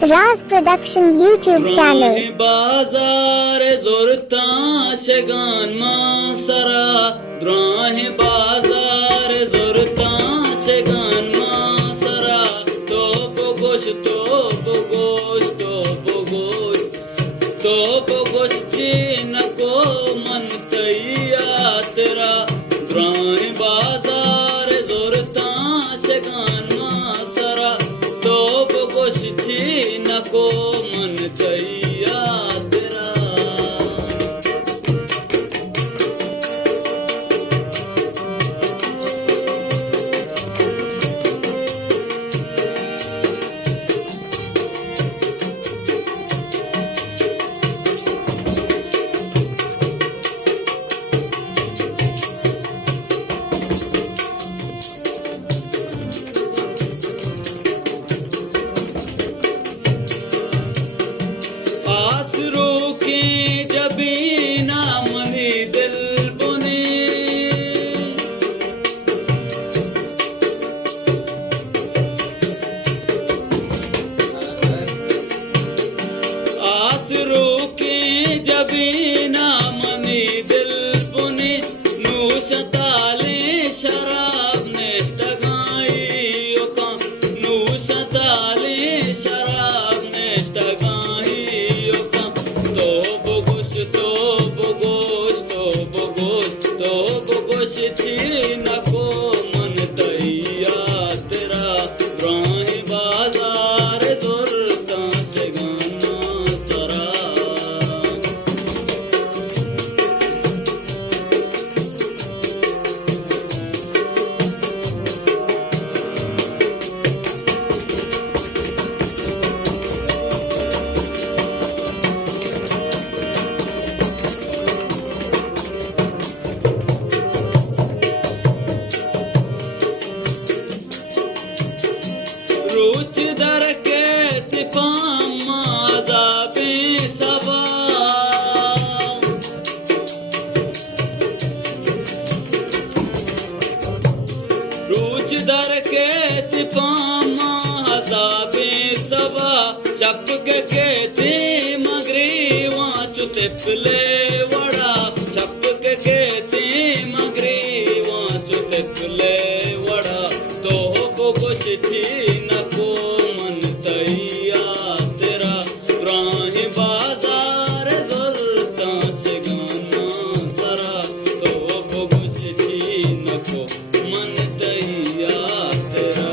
Raz Production YouTube channel. बाजार जोरता शगान मासरा द्राहे बाजार जोरता शगान मासरा तो बोगोश चीन को मन तैया तेरा द्राहे बाजार जोरता शगान मासरा तो बोगोश चीन को मन तैया तेरा आसरों के जबी ना मनी दिल बुने आसरों के जबी ना मनी दिल बुने नूशताले शराब ने टगाई ओका नूशताले शराब ने टगाई चीन को मन तैया तेरा द्राहे बाजार दुर्ता से गाना सरा रोच दर के सिपाम आज़ाबे सबा रोच दर के सिपाम आज़ाबे सबा चप के थे मगरी वाच तिपले वड़ा चप के थे मगरी वाच तिपले वड़ा तो बोगोश चीन को मन तैया तेरा द्राहे बाजार दुर्ता से गाना सरा तो बोगोश चीन को मन तैया तेरा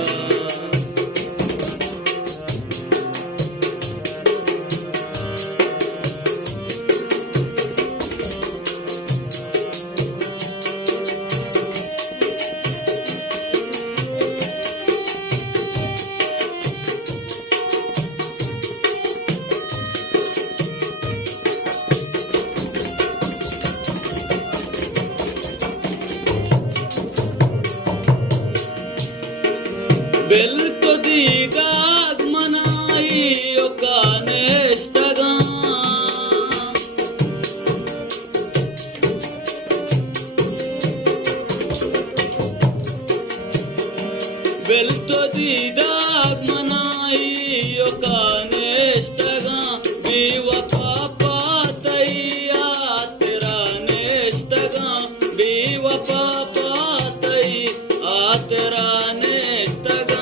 बिल तो दीगाग मनाई ओका नेष्टगा बिल तो दीदाग मनाई ओका नेष्टगा बेवफा पातैया तेरा नेष्टगा बेवफा पातई आ तेरा नेष्टगा